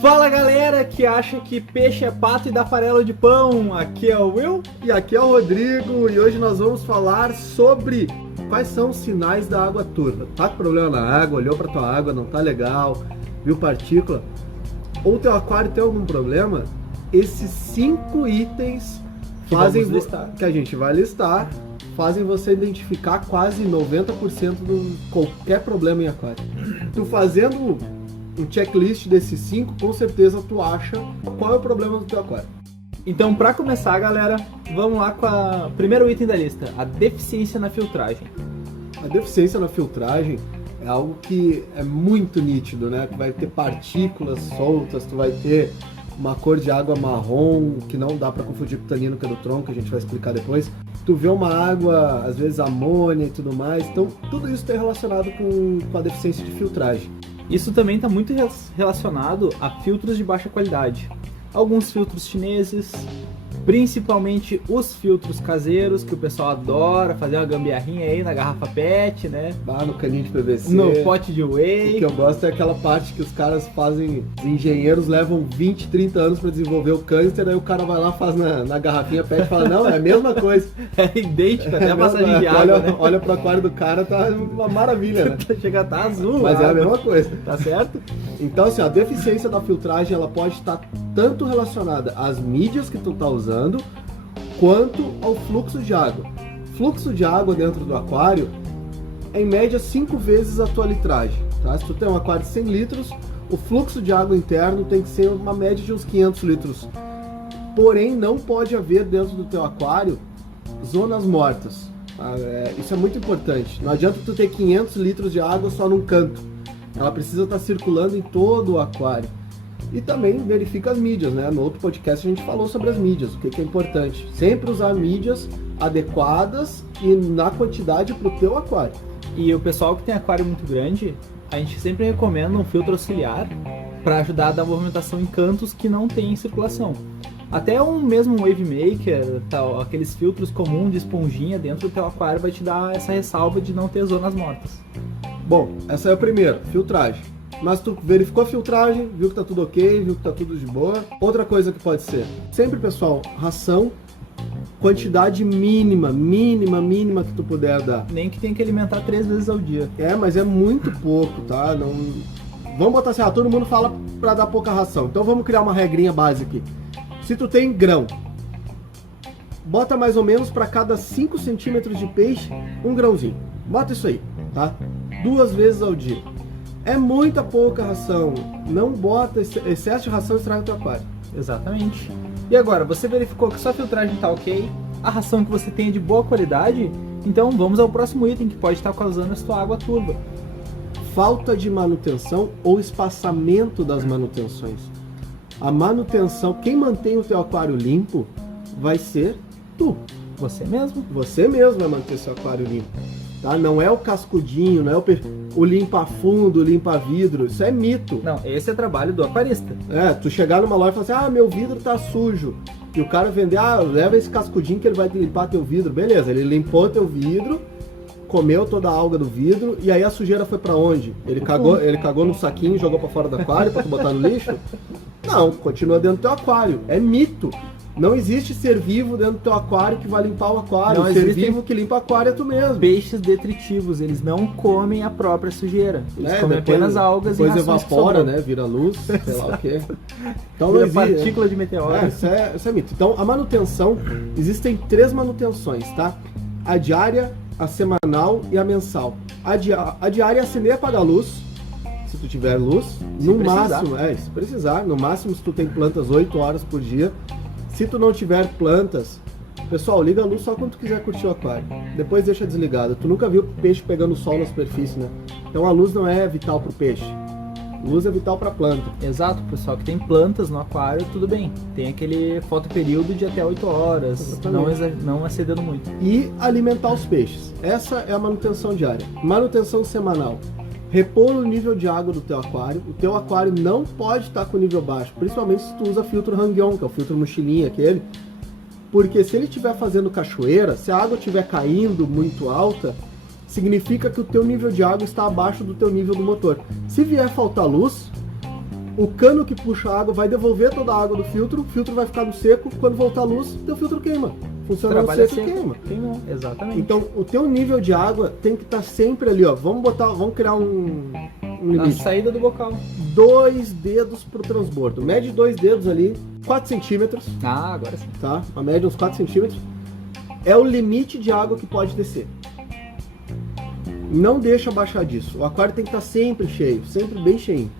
Fala galera que acha que peixe é pato e dá farelo de pão, aqui é o Will. E aqui é o Rodrigo e hoje nós vamos falar sobre quais são os sinais da água turva. Tá com problema na água, olhou pra tua água, não tá legal, viu partícula, ou teu aquário tem algum problema? Esses 5 itens que a gente vai listar fazem você identificar quase 90% de qualquer problema em aquário. Tu fazendo um checklist desses 5, com certeza tu acha qual é o problema do teu aquário. Então, para começar, galera, vamos lá com o primeiro item da lista, a deficiência na filtragem. A deficiência na filtragem é algo que é muito nítido, né? Tu vai ter partículas soltas, tu vai ter uma cor de água marrom, que não dá para confundir com tanino, que é do tronco, que a gente vai explicar depois. Tu vê uma água, às vezes amônia e tudo mais, então tudo isso está relacionado com a deficiência de filtragem. Isso também está muito relacionado a filtros de baixa qualidade. Alguns filtros chineses, principalmente os filtros caseiros, que o pessoal adora fazer uma gambiarrinha aí na garrafa PET, né? Lá no caninho de PVC. No pote de whey. O que eu gosto é aquela parte que os caras fazem, os engenheiros levam 20, 30 anos para desenvolver o câncer, aí o cara vai lá, faz na garrafinha PET e fala, não, é a mesma coisa. É idêntico, até a passagem de água, né? Olha pro aquário do cara, tá uma maravilha, né? Chega a tá azul. Mas é a mesma coisa. Tá certo? Então, assim, a deficiência da filtragem, ela pode estar tanto relacionada às mídias que tu tá usando, quanto ao fluxo de água. Fluxo de água dentro do aquário é em média 5 vezes a tua litragem, tá? Se tu tem um aquário de 100 litros, o fluxo de água interno tem que ser uma média de uns 500 litros. Porém, não pode haver dentro do teu aquário zonas mortas. Tá? Isso é muito importante. Não adianta tu ter 500 litros de água só num canto. Ela precisa estar circulando em todo o aquário. E também verifica as mídias, né? No outro podcast a gente falou sobre as mídias, o que é importante. Sempre usar mídias adequadas e na quantidade para o teu aquário. E o pessoal que tem aquário muito grande, a gente sempre recomenda um filtro auxiliar para ajudar a dar movimentação em cantos que não tem circulação. Até um mesmo Wave Maker, tal, aqueles filtros comuns de esponjinha dentro do teu aquário vai te dar essa ressalva de não ter zonas mortas. Bom, essa é a primeira, filtragem. Mas tu verificou a filtragem, viu que tá tudo ok, viu que tá tudo de boa. Outra coisa que pode ser, sempre pessoal, ração, quantidade mínima que tu puder dar. Nem que tenha que alimentar 3 vezes ao dia. Mas é muito pouco, tá? Não... Vamos botar assim, todo mundo fala pra dar pouca ração. Então vamos criar uma regrinha básica aqui. Se tu tem grão, bota mais ou menos para cada 5 centímetros de peixe, um grãozinho. Bota isso aí, tá? 2 vezes ao dia. É muita pouca ração. Não bota excesso de ração, estraga o teu aquário. Exatamente. E agora, você verificou que sua filtragem está ok, a ração que você tem é de boa qualidade, então vamos ao próximo item que pode estar causando a sua água turva. Falta de manutenção ou espaçamento das manutenções. A manutenção, quem mantém o teu aquário limpo vai ser tu. Você mesmo. Você mesmo vai manter seu aquário limpo. Tá? Não é o cascudinho, não é o limpa-fundo, o limpa-vidro, isso é mito. Não, esse é trabalho do aquarista. Tu chegar numa loja e falar assim, meu vidro tá sujo. E o cara vender, leva esse cascudinho que ele vai limpar teu vidro. Beleza, ele limpou teu vidro, comeu toda a alga do vidro, e aí a sujeira foi pra onde? Ele cagou no saquinho e jogou pra fora do aquário pra tu botar no lixo? Não, continua dentro do teu aquário. É mito. Não existe ser vivo dentro do teu aquário que vai limpar o aquário. O ser vivo que limpa o aquário é tu mesmo. Peixes detritivos, eles não comem a própria sujeira. Eles comem apenas algas e depois evapora, né? Vira luz, sei lá o quê. Então não existe. Partícula de meteoro. Isso é mito. Então a manutenção, existem 3 manutenções, tá? A diária, a semanal e a mensal. A diária é acender e apagar a luz. Se tu tiver luz, se precisar, no máximo se tu tem plantas 8 horas por dia. Se tu não tiver plantas, pessoal, liga a luz só quando tu quiser curtir o aquário. Depois deixa desligado. Tu nunca viu peixe pegando sol na superfície, né? Então a luz não é vital pro peixe. Luz é vital pra planta. Exato, pessoal que tem plantas no aquário, tudo bem. Tem aquele fotoperíodo de até 8 horas, não excedendo muito. E alimentar os peixes. Essa é a manutenção diária. Manutenção semanal. Repor o nível de água do teu aquário. O teu aquário não pode estar com nível baixo, principalmente se tu usa filtro Hang-On, que é o filtro mochilinha aquele. Porque se ele estiver fazendo cachoeira, se a água estiver caindo muito alta, significa que o teu nível de água está abaixo do teu nível do motor. Se vier faltar luz, O cano que puxa a água vai devolver toda a água do filtro, o filtro vai ficar no seco, quando voltar a luz, teu filtro queima. Funciona no Trabalha seco e queima. Queimou, exatamente. Então, o teu nível de água tem que estar sempre ali, ó. Vamos criar um Na limite. saída do bocal. 2 dedos pro transbordo. Mede 2 dedos ali, 4 centímetros, Ah, agora sim. tá? A média uns 4 centímetros. É o limite de água que pode descer. Não deixa baixar disso. O aquário tem que estar sempre cheio, sempre bem cheinho.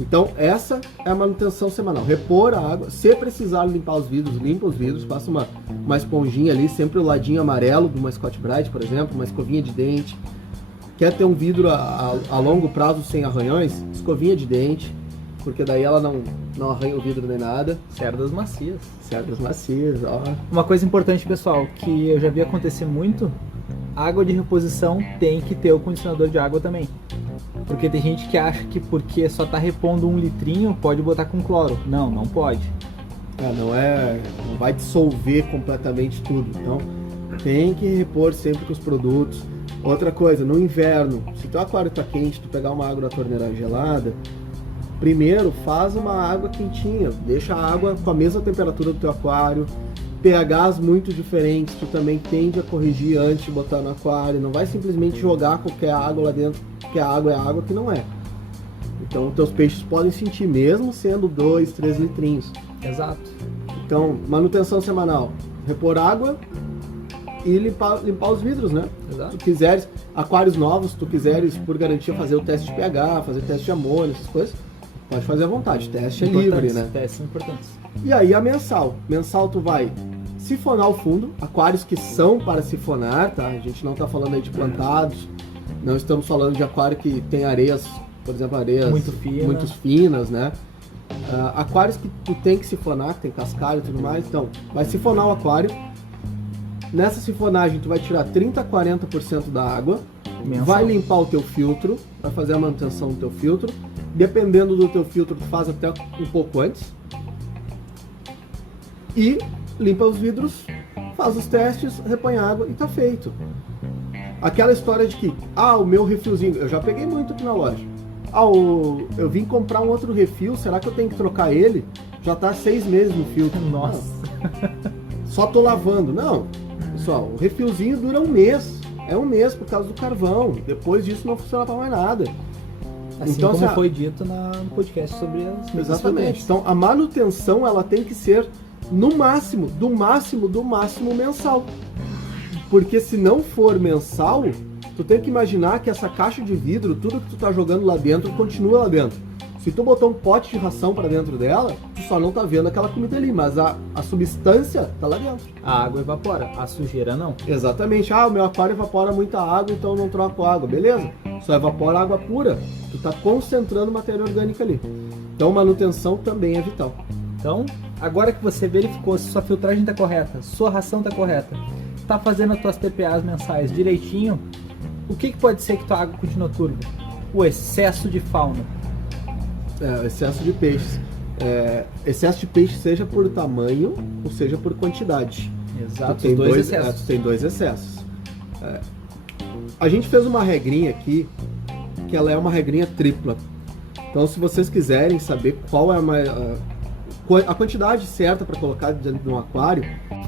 Então, essa é a manutenção semanal. Repor a água. Se precisar limpar os vidros, limpa os vidros. Passa uma esponjinha ali, sempre o ladinho amarelo de uma Scotch-Brite, por exemplo, uma escovinha de dente. Quer ter um vidro a longo prazo sem arranhões? Escovinha de dente, porque daí ela não arranha o vidro nem nada. Cerdas macias. Cerdas macias, ó. Uma coisa importante, pessoal, que eu já vi acontecer muito, água de reposição tem que ter o condicionador de água também. Porque tem gente que acha que porque só tá repondo 1 litrinho, pode botar com cloro. Não, não pode. Não vai dissolver completamente tudo. Então, tem que repor sempre com os produtos. Outra coisa, no inverno, se teu aquário tá quente, tu pegar uma água da torneira gelada, primeiro faz uma água quentinha, deixa a água com a mesma temperatura do teu aquário. pHs muito diferentes, tu também tende a corrigir antes de botar no aquário. Não vai simplesmente jogar qualquer água lá dentro, porque a água é água que não é. Então, teus peixes podem sentir, mesmo sendo 2, 3 litrinhos. Exato. Então, manutenção semanal, repor água e limpar os vidros, né? Exato. Se tu quiseres, aquários novos, se tu quiseres, por garantia, fazer o teste de pH, fazer teste de amônia, essas coisas, pode fazer à vontade, teste é livre, né? Testes importantes. E aí a mensal. Mensal tu vai sifonar o fundo, aquários que são para sifonar, tá? A gente não tá falando aí de plantados, não estamos falando de aquário que tem areias, por exemplo, areias muito finas, né? Aquários que tu tem que sifonar, que tem cascalho e tudo mais, então vai sifonar o aquário. Nessa sifonagem tu vai tirar 30 a 40% da água, Mensal. vai limpar o teu filtro, vai fazer a manutenção do teu filtro. Dependendo do teu filtro, tu faz até um pouco antes. E limpa os vidros, faz os testes, repõe água e tá feito. Aquela história de que, o meu refilzinho, eu já peguei muito aqui na loja. Eu vim comprar um outro refil, será que eu tenho que trocar ele? Já tá 6 meses no filtro. Nossa. Não, só tô lavando. Não, pessoal, o refilzinho dura 1 mês. É 1 mês por causa do carvão. Depois disso não funciona pra mais nada. Assim então, como foi dito no podcast sobre as exatamente. Então a manutenção ela tem que ser no máximo, do máximo mensal. Porque se não for mensal, tu tem que imaginar que essa caixa de vidro, tudo que tu tá jogando lá dentro, continua lá dentro. Se tu botar um pote de ração para dentro dela, tu só não tá vendo aquela comida ali, mas a substância tá lá dentro. A água evapora, a sujeira não. Exatamente. O meu aquário evapora muita água, então eu não troco água. Beleza? Só evapora água pura. Tu tá concentrando matéria orgânica ali. Então manutenção também é vital. Então, agora que você verificou se sua filtragem tá correta, sua ração tá correta, tá fazendo as tuas PPAs mensais direitinho, o que pode ser que tua água continue turva? O excesso de fauna. Excesso de peixes. Excesso de peixe seja por tamanho ou seja por quantidade. Exato, Tu tem dois excessos. Tu tem 2 excessos. A gente fez uma regrinha aqui, que ela é uma regrinha tripla. Então, se vocês quiserem saber qual é a quantidade certa para colocar dentro de um aquário,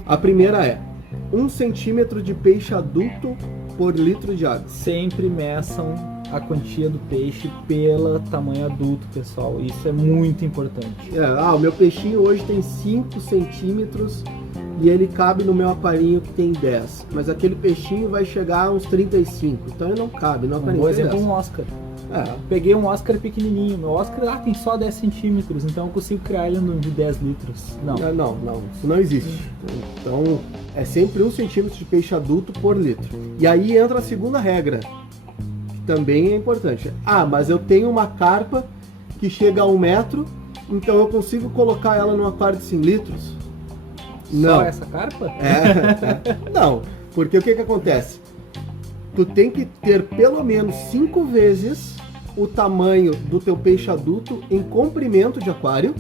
a primeira é 1 centímetro de peixe adulto por litro de água. Sempre meçam a quantia do peixe pelo tamanho adulto, pessoal. Isso é muito importante. O meu peixinho hoje tem 5 centímetros e ele cabe no meu aquarinho que tem 10. Mas aquele peixinho vai chegar a uns 35, então ele não cabe no aquarinho. Por exemplo, um Oscar. Peguei um Oscar pequenininho. Meu Oscar tem só 10 centímetros, então eu consigo criar ele de 10 litros. Não, isso não existe. Então é sempre 1 centímetro de peixe adulto por litro. E aí entra a segunda regra, que também é importante. Mas eu tenho uma carpa que chega a 1 metro, então eu consigo colocar ela num aquário de 100 litros? Não. Só essa carpa? Não, porque o que acontece? Tu tem que ter pelo menos 5 vezes o tamanho do teu peixe adulto em comprimento de aquário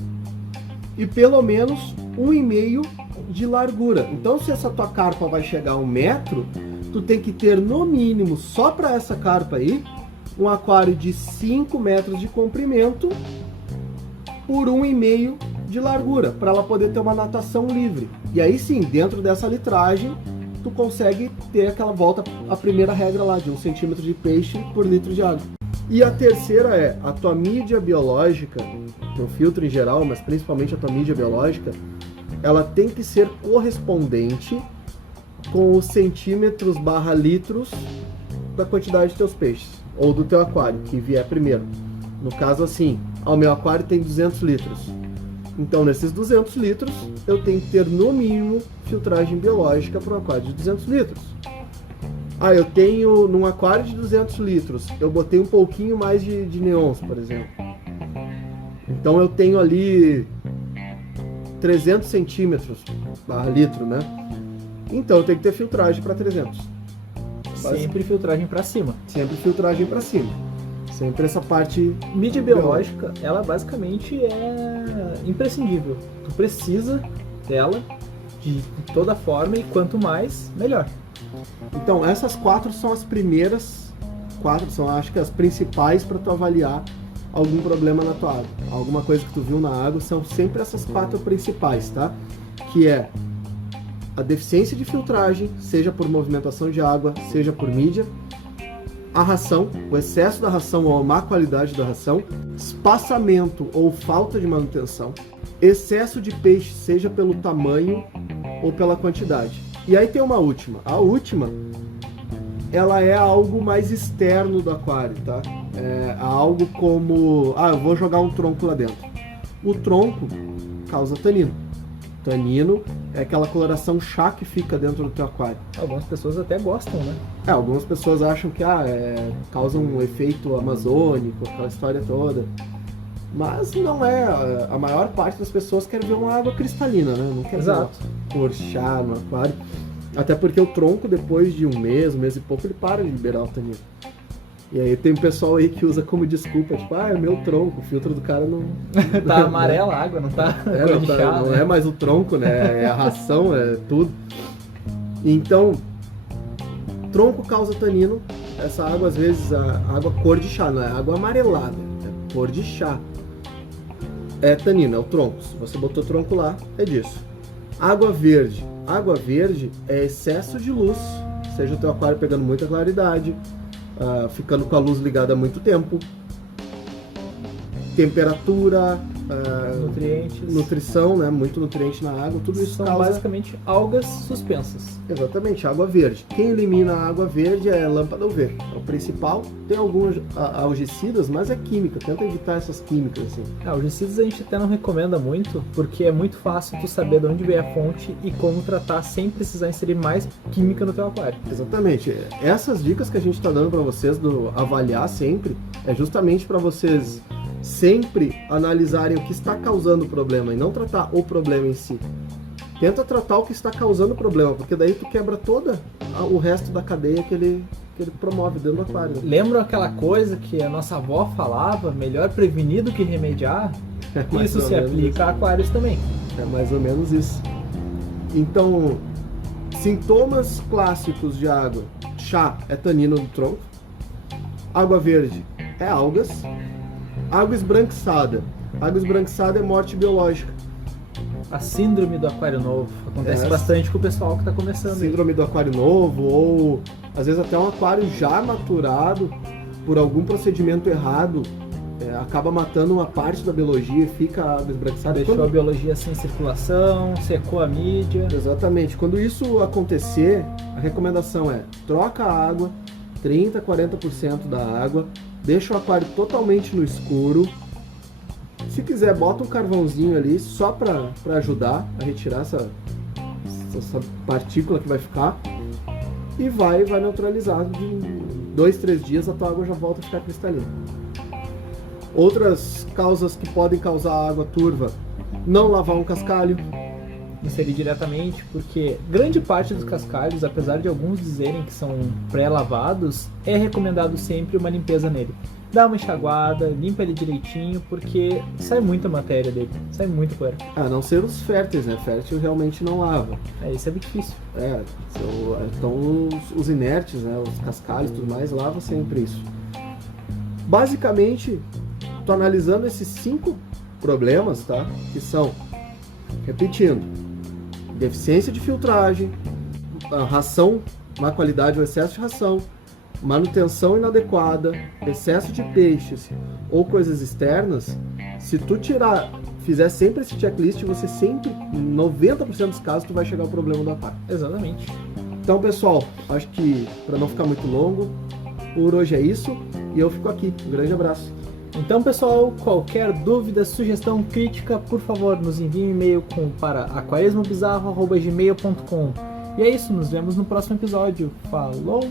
e pelo menos 1,5 de largura. Então, se essa tua carpa vai chegar a 1 metro, tu tem que ter no mínimo, só para essa carpa aí, um aquário de 5 metros de comprimento por 1,5 de largura, para ela poder ter uma natação livre. E aí sim, dentro dessa litragem, tu consegue ter aquela volta, a primeira regra lá, de 1 centímetro de peixe por litro de água. E a terceira é, a tua mídia biológica, teu filtro em geral, mas principalmente a tua mídia biológica, ela tem que ser correspondente com os centímetros / litros da quantidade de teus peixes, ou do teu aquário, que vier primeiro. No caso assim, o meu aquário tem 200 litros. Então, nesses 200 litros, eu tenho que ter, no mínimo, filtragem biológica para um aquário de 200 litros. Ah, eu tenho, num aquário de 200 litros, eu botei um pouquinho mais de neons, por exemplo. Então, eu tenho ali 300 centímetros / litro, né? Então, eu tenho que ter filtragem para 300. Sempre filtragem para cima. Sempre filtragem para cima. Sempre essa parte... Mídia biológica, ela basicamente é imprescindível. Tu precisa dela de toda forma e quanto mais, melhor. Então, essas 4 são as primeiras, 4 são, acho que, as principais para tu avaliar algum problema na tua água. Alguma coisa que tu viu na água, são sempre essas 4 principais, tá? Que é a deficiência de filtragem, seja por movimentação de água, seja por mídia, a ração, o excesso da ração ou a má qualidade da ração, espaçamento ou falta de manutenção, excesso de peixe, seja pelo tamanho ou pela quantidade. E aí tem uma última. A última, ela é algo mais externo do aquário, tá? É algo como, eu vou jogar um tronco lá dentro. O tronco causa tanino. Tanino é aquela coloração chá que fica dentro do teu aquário. Algumas pessoas até gostam, né? Algumas pessoas acham que causa um efeito amazônico, aquela história toda. Mas não é. A maior parte das pessoas quer ver uma água cristalina, né? Não quer ver cor chá no aquário. Até porque o tronco, depois de um mês e pouco, ele para de liberar o tanino. E aí tem um pessoal aí que usa como desculpa, tipo, é meu tronco, o filtro do cara não... Tá amarela a água, não tá? Não é mais o tronco, né? É a ração, é tudo. Então, tronco causa tanino. Essa água, às vezes, a água cor de chá, não é água amarelada, é cor de chá. É tanino, é o tronco. Se você botou tronco lá, é disso. Água verde. Água verde é excesso de luz, seja o teu aquário pegando muita claridade, ficando com a luz ligada há muito tempo, temperatura, nutrientes, nutrição, né? Muito nutriente na água, tudo isso são causa... basicamente algas suspensas. Exatamente, água verde. Quem elimina a água verde é lâmpada UV, é o principal. Tem alguns algicidas, mas é química, tenta evitar essas químicas assim. Algicidas a gente até não recomenda muito, porque é muito fácil tu saber de onde veio a fonte e como tratar sem precisar inserir mais química no teu aquário. Exatamente, essas dicas que a gente está dando para vocês do avaliar sempre, é justamente para vocês sempre analisarem o que está causando o problema e não tratar o problema em si. Tenta tratar o que está causando o problema, porque daí tu quebra todo o resto da cadeia que ele promove dentro do aquário. Lembra aquela coisa que a nossa avó falava, melhor prevenir do que remediar? Isso se aplica a aquários também. É mais ou menos isso. Então, sintomas clássicos de água. Chá é tanino do tronco. Água verde é algas. Água esbranquiçada. Água esbranquiçada é morte biológica. A síndrome do aquário novo. Acontece bastante com o pessoal que está começando. Síndrome do aquário novo, ou às vezes até um aquário já maturado por algum procedimento errado, acaba matando uma parte da biologia e fica a água esbranquiçada. Deixou a biologia sem circulação, secou a mídia. Exatamente. Quando isso acontecer, a recomendação é troca a água, 30%, 40% da água, deixa o aquário totalmente no escuro. Se quiser, bota um carvãozinho ali só para ajudar a retirar essa partícula que vai ficar e vai neutralizar. De 2, 3 dias a tua água já volta a ficar cristalina. Outras causas que podem causar água turva: não lavar um cascalho. Inserir diretamente, porque grande parte dos cascalhos, apesar de alguns dizerem que são pré-lavados, é recomendado sempre uma limpeza nele. Dá uma enxaguada, limpa ele direitinho, porque sai muita matéria dele, sai muita poeira. A não ser os férteis, né? Fértil realmente não lava. Isso é muito difícil. Então os inertes, né? Os cascalhos e tudo mais, lava sempre isso. Basicamente, tô analisando esses 5 problemas, tá? Que são, repetindo, deficiência de filtragem, a ração, má qualidade ou excesso de ração, manutenção inadequada, excesso de peixes ou coisas externas, se tu fizer sempre esse checklist, você sempre, 90% dos casos, tu vai chegar ao problema do aquário. Exatamente. Então, pessoal, acho que para não ficar muito longo, por hoje é isso e eu fico aqui. Um grande abraço. Então, pessoal, qualquer dúvida, sugestão, crítica, por favor, nos envie um e-mail para aquarismobizarro@gmail.com. E é isso, nos vemos no próximo episódio. Falou!